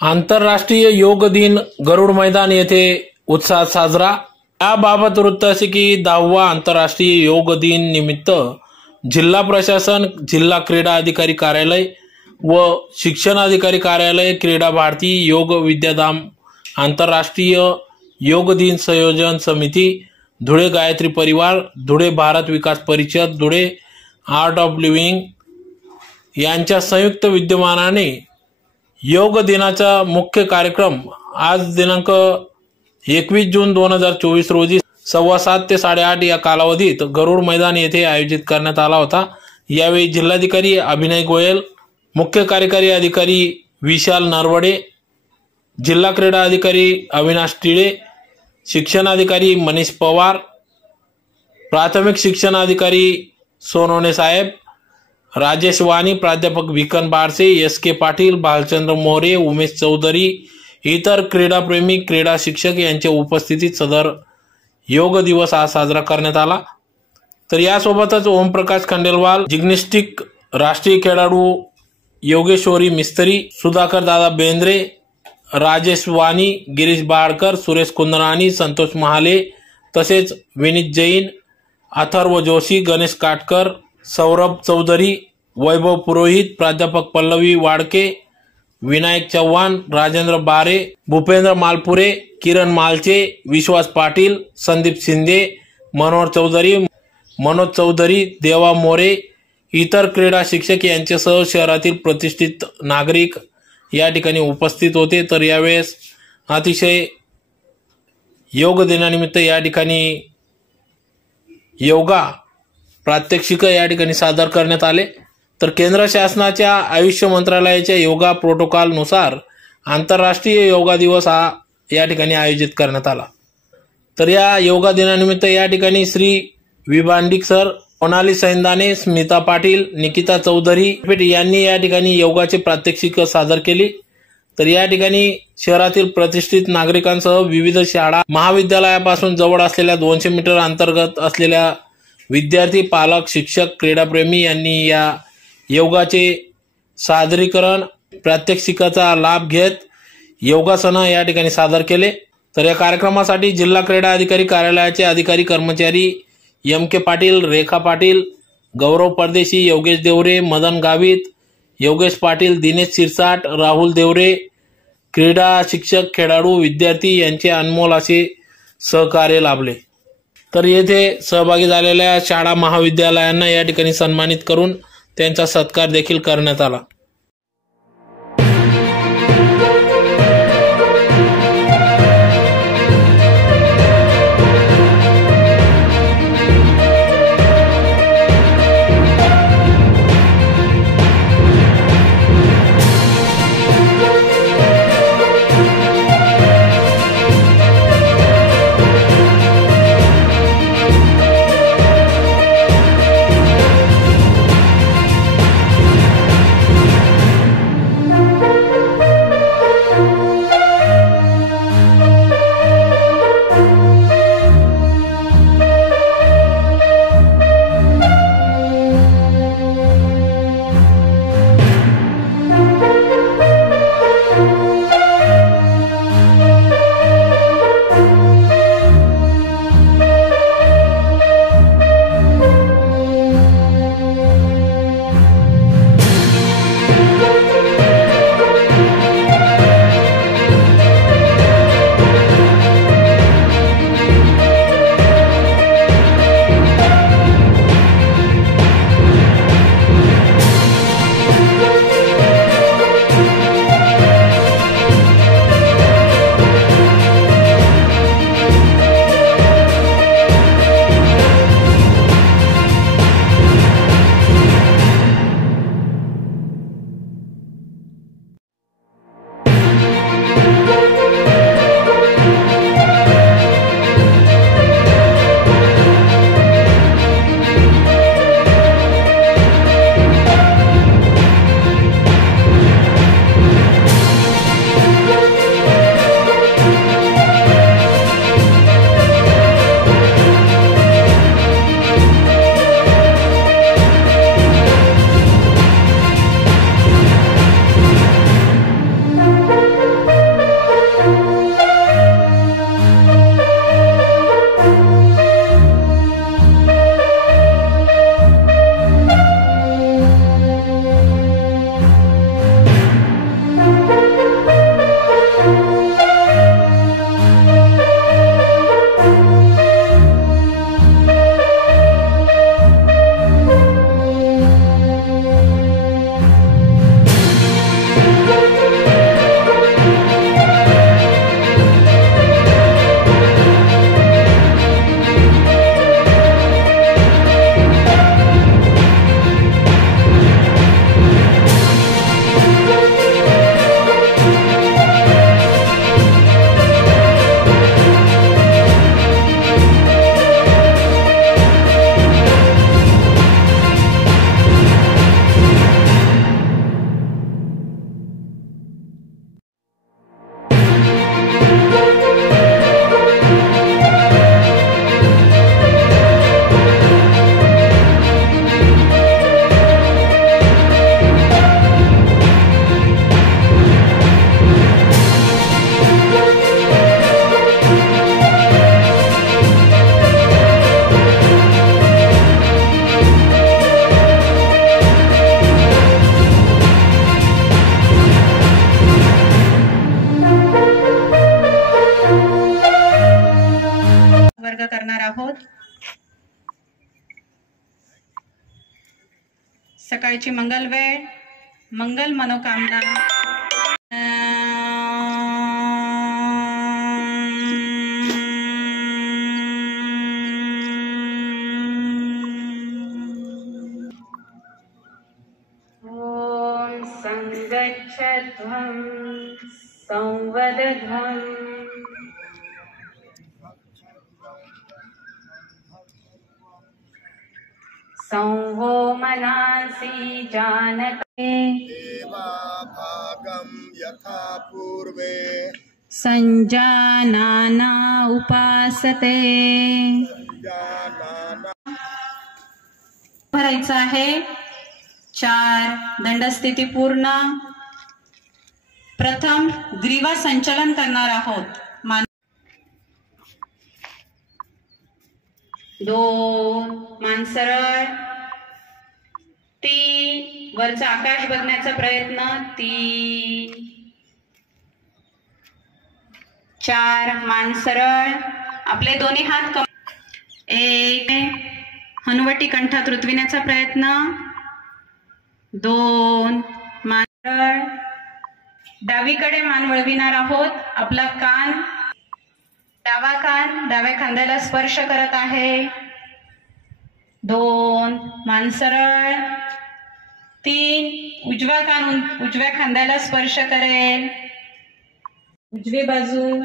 आंतरराष्ट्रीय योग दिन गरुड मैदान येथे उत्साहात साजरा. याबाबत वृत्त असे की दहावा आंतरराष्ट्रीय योग दिन निमित्त जिल्हा प्रशासन जिल्हा क्रीडा अधिकारी कार्यालय व शिक्षणाधिकारी कार्यालय क्रीडा भारती योग विद्याधाम आंतरराष्ट्रीय योग दिन संयोजन समिती धुळे गायत्री परिवार धुळे भारत विकास परिषद धुळे आर्ट ऑफ लिव्हिंग यांच्या संयुक्त विद्यमानाने योग दिनाचा मुख्य कार्यक्रम आज दिनांक एकवीस जून दोन हजार चोवीस रोजी सव्वा सात ते साडेआठ या कालावधीत गरुड मैदान येथे आयोजित करण्यात आला होता. यावेळी जिल्हाधिकारी अभिनय गोयल मुख्य कार्यकारी अधिकारी विशाल नरवडे जिल्हा क्रीडा अधिकारी अविनाश टिळे शिक्षणाधिकारी मनीष पवार प्राथमिक शिक्षणाधिकारी सोनवणे साहेब राजेश वाणी प्राध्यापक विकन बारसे एस के पाटील भालचंद्र मोरे उमेश चौधरी इतर क्रीडाप्रेमी क्रीडा शिक्षक यांच्या उपस्थितीत सदर योग दिवस आज साजरा करण्यात आला. तर यासोबतच ओमप्रकाश खंडेलवाल जिग्निस्टिक राष्ट्रीय खेळाडू योगेश्वरी मिस्त्री सुधाकर दादा बेंद्रे राजेश वाणी गिरीश बाळकर सुरेश कुंदराणी संतोष महाले तसेच विनीत जैन अथर्व जोशी गणेश काटकर सौरभ चौधरी वैभव पुरोहित प्राध्यापक पल्लवी वाडके विनायक चव्हाण राजेंद्र बारे भूपेंद्र मालपुरे किरण मालचे विश्वास पाटील संदीप शिंदे मनोहर चौधरी मनोज चौधरी देवा मोरे इतर क्रीडा शिक्षक यांच्यासह शहरातील प्रतिष्ठित नागरिक या ठिकाणी उपस्थित होते. तर यावेळेस अतिशय योग दिनानिमित्त या ठिकाणी योगा प्रात्यक्षिक या ठिकाणी सादर करण्यात आले. तर केंद्र शासनाच्या आयुष्य मंत्रालयाच्या योगा प्रोटोकॉलनुसार आंतरराष्ट्रीय योगा दिवस हा या ठिकाणी आयोजित करण्यात आला. तर या योगा दिनानिमित्त या ठिकाणी श्री विभांडिक सर मोनाली सैंदाने स्मिता पाटील निकिता चौधरी यांनी या ठिकाणी योगाचे प्रात्यक्षिक सादर केली. तर या ठिकाणी शहरातील प्रतिष्ठित नागरिकांसह विविध शाळा महाविद्यालयापासून जवळ असलेल्या दोनशे मीटर अंतर्गत असलेल्या विद्यार्थी पालक शिक्षक क्रीडाप्रेमी यांनी या योगाचे सादरीकरण प्रात्यक्षिकाचा लाभ घेत योगासनं या ठिकाणी सादर केले. तर या कार्यक्रमासाठी जिल्हा क्रीडा अधिकारी कार्यालयाचे अधिकारी कर्मचारी एम के पाटील रेखा पाटील गौरव परदेशी योगेश देवरे मदन गावित योगेश पाटील दिनेश शिरसाट राहुल देवरे क्रीडा शिक्षक खेळाडू विद्यार्थी यांचे अनमोल असे सहकार्य लाभले. तर येथे सहभागी झालेल्या शाळा महाविद्यालयांना या ठिकाणी सन्मानित करून त्यांचा सत्कार देखील करण्यात आला. पक्षी मंगलवैर मंगल मनोकामना। ओम संगच्छध्वं संवदध्वं। मनांसि जानते देवाभागं यथा पूर्वे। सञ्जानाना उपासते। भरायचं आहे. चार दंडस्थिती पूर्ण. प्रथम ग्रीवा संचलन करणार आहोत. मान दोन. मान सरळ. ती वरचा आकाश बघण्याचा प्रयत्न तीन चार मान सरळ आपले दोन्ही हात कम एक हनुवटी कंठात रुतविण्याचा प्रयत्न. दोन मान सरळ डावीकडे मान वळविणार आहोत आपला कान. डावा कान डाव्या खांद्याला स्पर्श करत आहे. दोन मान सरळ तीन उजवा कान उजव्या खांद्याला स्पर्श करेल. उजवी बाजू.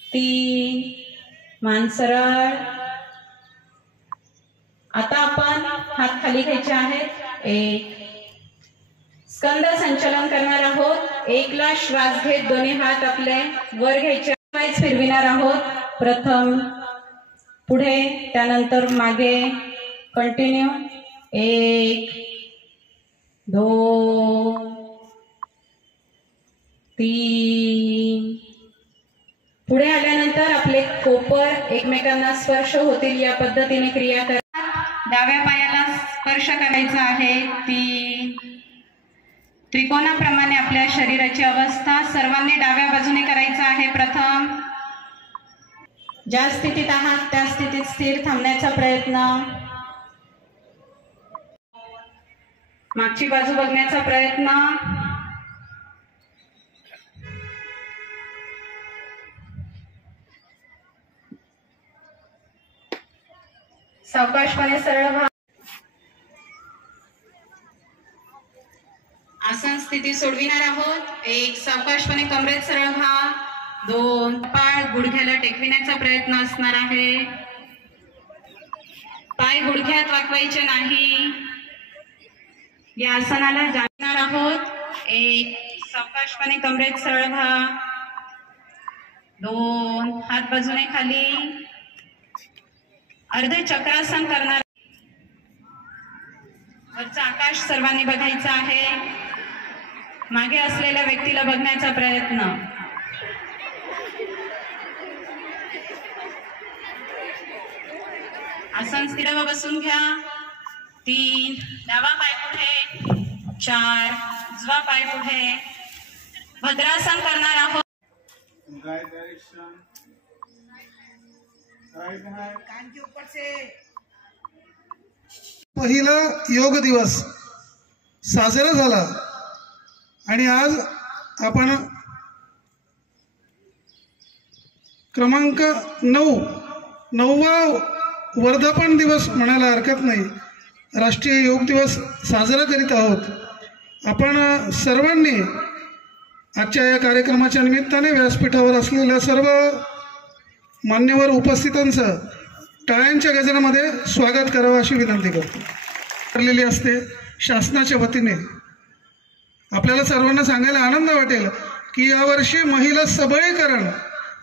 तीन मान सरळ. आता आपण हात खाली घ्यायचे आहेत. एक. स्कंद संचलन करणार आहोत. एकला श्वास घेत दोन्ही हात आपले वर घ्यायचे. फिरविणार आहोत. प्रथम पुढे त्यानंतर मागे. कंटिन्यू एक दोन तीन. पुढे आल्यानंतर आपले कोपर एकमेकांना स्पर्श होतील या पद्धतीने क्रिया करा डाव्या पायाला स्पर्श करायचा आहे तीन. त्रिकोणाप्रमाणे आपल्या शरीराची अवस्था सर्वांनी डाव्या बाजूने करायचं आहे प्रथम. ज्या स्थितीत आहात त्या स्थितीत स्थिर थांबण्याचा प्रयत्न. मागची बाजू बघण्याचा प्रयत्न. सावकाशपणे सरळ व्हा आसन स्थिती सोडविणार आहोत. एक सावकाशपणे कमरेत सरळ व्हा दोन पाय गुडघ्याला टेकविण्याचा प्रयत्न असणार आहे. पाय गुडघ्यात वाकवायचे नाही. या आसनाला जाणार आहोत. एक सावकाशपणे कमरेत सरळ व्हा. दोन हात बाजूने खाली. अर्ध चक्रासन करणार. वरचा आकाश सर्वांनी बघायचा आहे. मागे असलेल्या व्यक्तीला बघण्याचा प्रयत्न. आसन स्थिर बसून घ्या. तीन डावा पाय पुढे चार उजवा पाय पुढे. भद्रासन करणार आहोत. पहिला योग दिवस साजरा झाला. आणि आज आपण क्रमांक नऊ नववा वर्धापन दिवस म्हणायला हरकत नाही. राष्ट्रीय योग दिवस साजरा करीत आहोत. आपण सर्वांनी आजच्या या कार्यक्रमाच्या निमित्ताने व्यासपीठावर असलेल्या सर्व मान्यवर उपस्थितांचं टाळ्यांच्या गजरामध्ये स्वागत करावं अशी विनंती करतो. ठरलेली असते शासनाच्या वतीने. आपल्याला सर्वांना सांगायला आनंद वाटेल की यावर्षी महिला सबळीकरण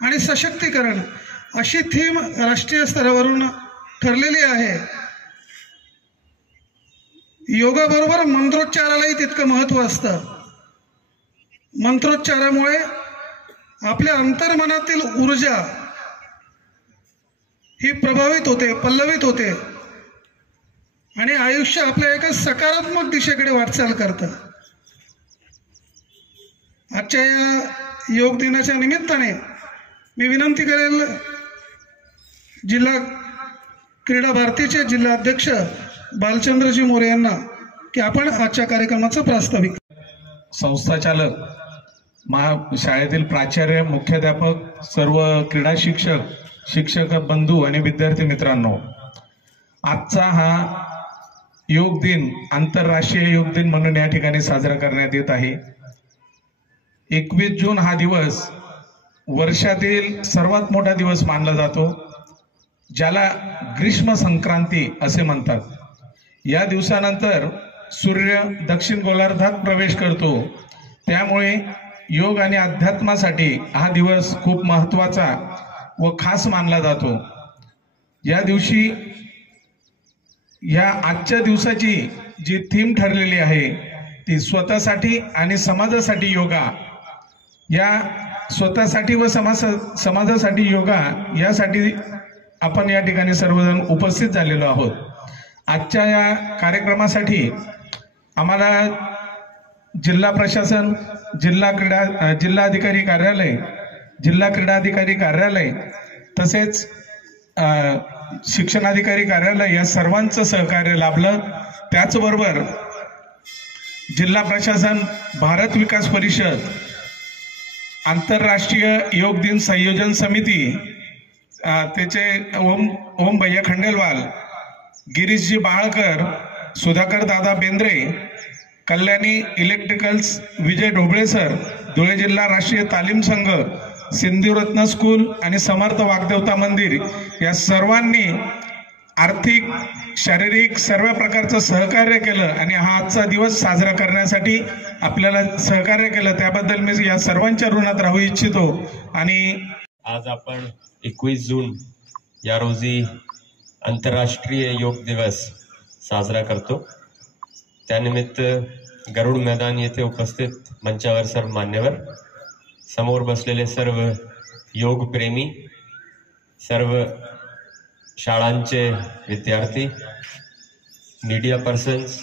आणि सशक्तीकरण अशी थीम राष्ट्रीय स्तरावरून ठरलेली आहे. योगाबरोबर मंत्रोच्चारालाही तितकं महत्त्व असतं. मंत्रोच्चारामुळे आपल्या अंतर्मनातील ऊर्जा ही प्रभावित होते पल्लवित होते. आणि आयुष्य आपल्या एका सकारात्मक दिशेकडे वाटचाल करतं. आजच्या या योग दिनाच्या निमित्ताने मी विनंती करेल जिल्हा क्रीडा भारतीचे जिल्हा अध्यक्ष बालचंद्रजी मोरे यांना की आपण आजच्या कार्यक्रमाचं प्रास्ताविक संस्थाचालक महा शाळेतील प्राचार्य मुख्याध्यापक सर्व क्रीडा शिक्षक शिक्षक बंधू आणि विद्यार्थी मित्रांनो आजचा हा योग दिन आंतरराष्ट्रीय योग दिन म्हणून या ठिकाणी साजरा करण्यात येत आहे. एकवीस जून हा दिवस वर्षातील सर्वात मोठा दिवस मानला जातो ज्याला ग्रीष्म संक्रांती असे म्हणतात. या दिवसानंतर सूर्य दक्षिण गोलार्धात प्रवेश करतो. त्यामुळे योग आणि अध्यात्मासाठी हा दिवस खूप महत्त्वाचा व खास मानला जातो. या दिवशी या आजच्या दिवसाची जी थीम ठरलेली आहे ती स्वतःसाठी आणि समाजासाठी योगा. या स्वतःसाठी व समाज समाजासाठी योगा यासाठी आपण या ठिकाणी सर्वजण उपस्थित झालेलो आहोत. आजच्या या कार्यक्रमासाठी आम्हाला जिल्हा प्रशासन जिल्हा क्रीडा जिल्हाधिकारी कार्यालय जिल्हा क्रीडाधिकारी कार्यालय तसेच शिक्षणाधिकारी कार्यालय या सर्वांचं सहकार्य लाभलं. त्याचबरोबर जिल्हा प्रशासन भारत विकास परिषद आंतरराष्ट्रीय योग दिन संयोजन समिती त्याचे ओम ओम भैया खंडेलवाल गिरीशजी बाळकर सुधाकर दादा बेंद्रे कल्याणी इलेक्ट्रिकल्स विजय ढोबळे सर धुळे जिल्हा राष्ट्रीय तालीम संघ सिंधुरत्न स्कूल आणि समर्थ वाग्देवता मंदिर या सर्वांनी आर्थिक शारीरिक सर्व प्रकारचं सहकार्य केलं आणि हा आजचा दिवस साजरा करण्यासाठी आपल्याला सहकार्य केलं. त्याबद्दल मी या सर्वांच्या ऋणात राहू इच्छितो आणि आज आपण एकवीस जून या रोजी आंतरराष्ट्रीय योग दिवस साजरा करतो. त्यानिमित्त गरुड मैदान येथे उपस्थित मंचावर सर्व मान्यवर समोर बसलेले सर्व योगप्रेमी सर्व शाळांचे विद्यार्थी मीडिया पर्सन्स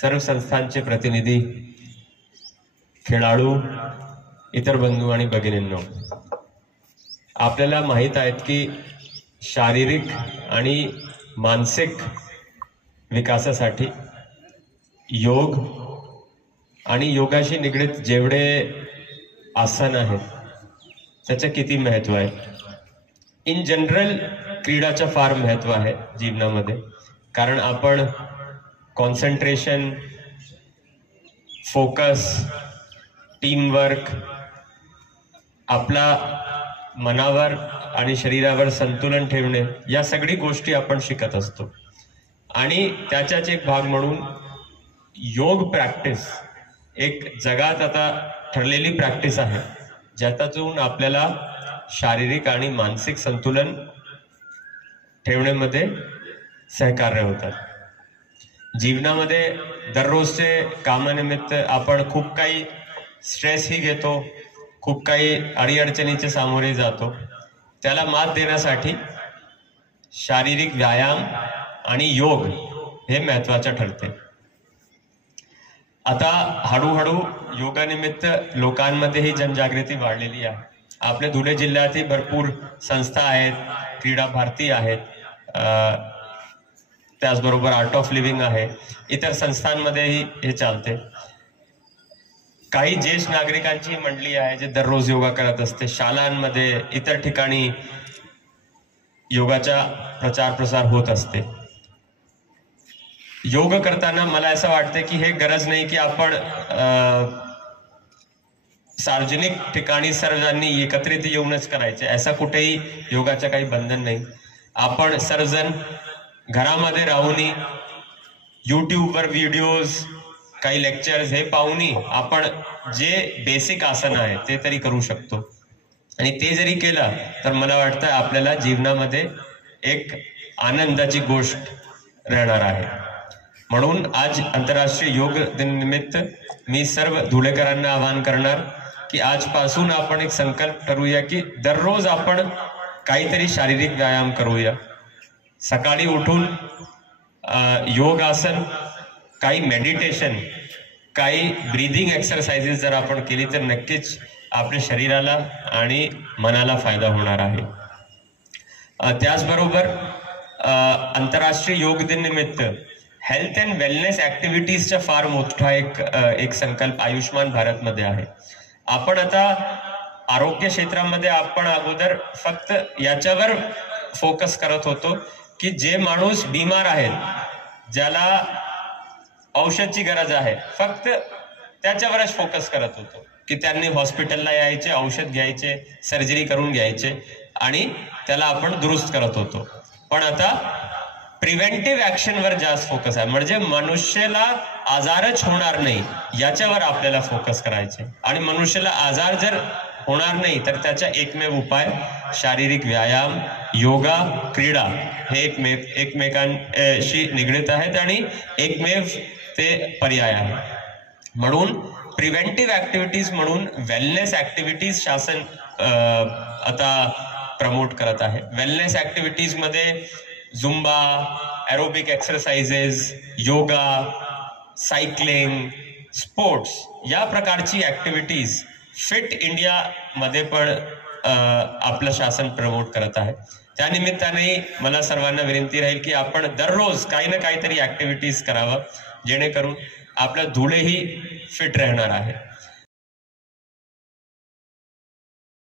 सर्व संस्थांचे प्रतिनिधी खेळाडू इतर बंधू आणि भगिनींनो आपल्याला माहीत आहेत की शारीरिक आणि मानसिक विकासासाठी योग आणि योगाशी निगडीत जेवढे आसन आहेत त्याचं किती महत्त्व आहे? इन जनरल क्रीडाचं फार महत्त्व आहे जीवनामध्ये. कारण आपण कॉन्सन्ट्रेशन फोकस टीमवर्क आपला मनावर आणि शरीरावर संतुलन ठेवणे या सगळी गोष्टी आपण शिकत असतो. आणि त्याच्याच एक भाग म्हणून योग प्रॅक्टिस एक जगात आता ठरलेली प्रॅक्टिस आहे. ज्याच्यातून आपल्याला शारीरिक आणि मानसिक संतुलन ठेवण्यामध्ये सहकार्य होतात जीवनामध्ये दररोजचे कामानिमित्त आपण खूप काही स्ट्रेसही घेतो. खूप काही अडीअडचणीचे सामोरे जातो. त्याला मात देण्यासाठी शारीरिक व्यायाम आणि योग हे महत्वाचं ठरते. आता हळूहळू योगानिमित्त लोकांमध्ये ही जनजागृती वाढलेली आहे. आपल्या धुळे जिल्ह्यातही भरपूर संस्था आहेत क्रीडा भारती आहेत त्याचबरोबर आर्ट ऑफ लिव्हिंग आहे. इतर संस्थांमध्येही हे चालते. काही ज्येष्ठ नागरिकांची मंडळी आहे जे दररोज योगा करत असते. शाळांमध्ये इतर ठिकाणी योगाचा प्रचार प्रसार होत असते. योग करताना मला असं वाटतं की हे गरज नाही की आपण सार्वजनिक ठिकाणी सर्वजणांनी एकत्रित येऊनच करायचे. असा कुठेही योगाचं काही बंधन नाही. आपण सर्वजण घरामध्ये राहूनही युट्यूबवर व्हिडिओज काही लेक्चर्स हे पाहूनही आपण जे बेसिक आसन आहे ते तरी करू शकतो. आणि ते जरी केलं तर मला वाटतं आपल्याला जीवनामध्ये एक आनंदाची गोष्ट राहणार आहे. म्हणून आज आंतरराष्ट्रीय योग दिनानिमित्त मी सर्व धुळेकरांना आवाहन करणार की आजपासून आपण एक संकल्प ठरवूया की दररोज आपण काहीतरी शारीरिक व्यायाम करूया. सकाळी उठून योगासन योग आसन काही मेडिटेशन काही ब्रीदिंग एक्सरसाइजेस जर आपण केली तर नक्कीच आपल्या शरीराला आणि मनाला फायदा होणार आहे. त्याचबरोबर आंतरराष्ट्रीय योग दिन निमित्त हेल्थ अँड वेलनेस ऍक्टिव्हिटीजचा फार मोठा एक एक संकल्प आयुष्यमान भारतमध्ये आहे. आपण आता आरोग्य क्षेत्रामध्ये आपण अगोदर फक्त याच्यावर फोकस करत होतो की जे माणूस बिमार आहेत ज्याला औषधची गरज आहे. फक्त त्याच्यावरच फोकस करत होतो. की त्यांनी हॉस्पिटलला यायचे औषध घ्यायचे सर्जरी करून घ्यायचे आणि त्याला आपण दुरुस्त करत होतो. पण आता प्रिव्हेंटिव्ह ऍक्शनवर जास्त फोकस आहे. म्हणजे मनुष्याला आजारच होणार नाही याच्यावर आपल्याला फोकस करायचे. आणि मनुष्याला आजार जर होणार नाही तर त्याचा एकमेव उपाय शारीरिक व्यायाम योगा क्रीडा हे एकमेव एकमेकांशी निगडीत आहेत आणि एकमेव ते पर्याय आहे. म्हणून प्रिव्हेंटिव्ह ऍक्टिव्हिटीज म्हणून वेलनेस ऍक्टिव्हिटीज शासन आता प्रमोट करत आहे. Wellness ऍक्टिव्हिटीजमध्ये zumba aerobic exercises yoga cycling sports या प्रकारची ऍक्टिव्हिटीज फिट इंडिया मध्ये पण आपलं शासन प्रमोट करत आहे. त्यानिमित्ताने मला सर्वांना विनंती राहील की आपण दररोज काही ना काहीतरी ऍक्टिव्हिटीज करावं. जेणेकरून आपलं धुळेही फिट राहणार आहे.